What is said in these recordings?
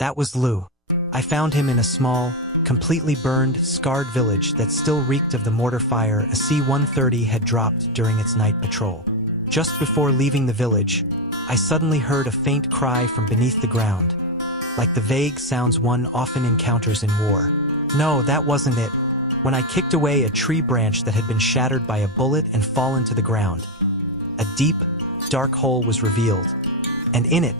That was Lou. I found him in a small, completely burned, scarred village that still reeked of the mortar fire a C-130 had dropped during its night patrol. Just before leaving the village, I suddenly heard a faint cry from beneath the ground, like the vague sounds one often encounters in war. No, that wasn't it. When I kicked away a tree branch that had been shattered by a bullet and fallen to the ground, a deep, dark hole was revealed, and in it,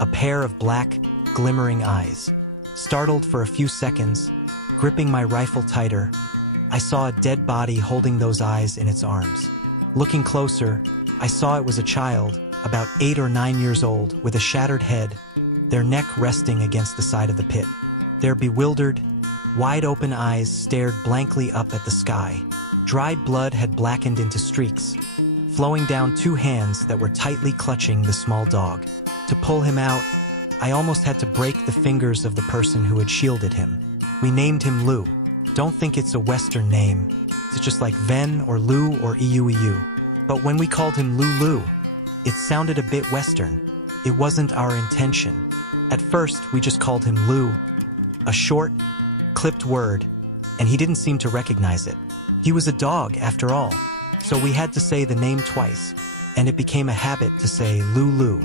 a pair of black, glimmering eyes. Startled for a few seconds, gripping my rifle tighter, I saw a dead body holding those eyes in its arms. Looking closer, I saw it was a child, about 8 or 9 years old, with a shattered head, their neck resting against the side of the pit. Their bewildered, wide-open eyes stared blankly up at the sky. Dried blood had blackened into streaks, flowing down 2 hands that were tightly clutching the small dog. To pull him out, I almost had to break the fingers of the person who had shielded him. We named him Lou. Don't think it's a Western name. It's just like Ven or Lou or EU. But when we called him Lou, it sounded a bit Western. It wasn't our intention. At first, we just called him Lou, a short, clipped word, and he didn't seem to recognize it. He was a dog, after all, so we had to say the name twice, and it became a habit to say Lou.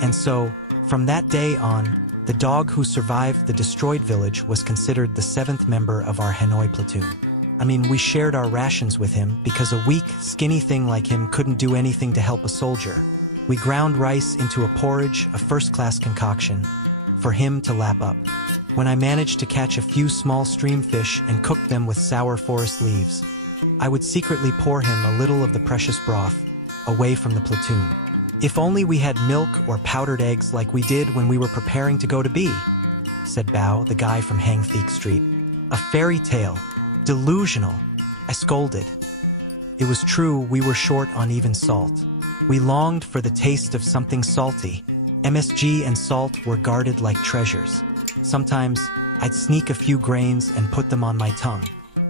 And so, from that day on, the dog who survived the destroyed village was considered the 7th member of our Hanoi platoon. I mean, we shared our rations with him because a weak, skinny thing like him couldn't do anything to help a soldier. We ground rice into a porridge, a first-class concoction, for him to lap up. When I managed to catch a few small stream fish and cook them with sour forest leaves, I would secretly pour him a little of the precious broth, away from the platoon. If only we had milk or powdered eggs like we did when we were preparing to go to B, said Bao, the guy from Hang Theek Street. A fairy tale. Delusional, I scolded. It was true, we were short on even salt. We longed for the taste of something salty. MSG and salt were guarded like treasures. Sometimes, I'd sneak a few grains and put them on my tongue.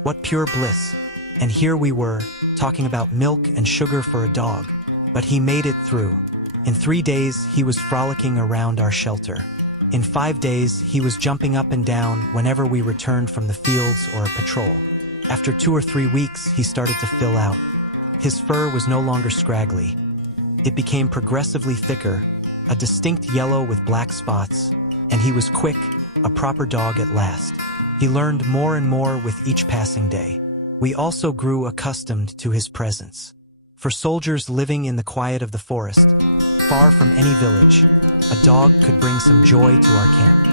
What pure bliss. And here we were, talking about milk and sugar for a dog. But he made it through. In 3 days, he was frolicking around our shelter. In 5 days, he was jumping up and down whenever we returned from the fields or a patrol. After 2 or 3 weeks, he started to fill out. His fur was no longer scraggly. It became progressively thicker, a distinct yellow with black spots, and he was quick, a proper dog at last. He learned more and more with each passing day. We also grew accustomed to his presence. For soldiers living in the quiet of the forest, far from any village, a dog could bring some joy to our camp.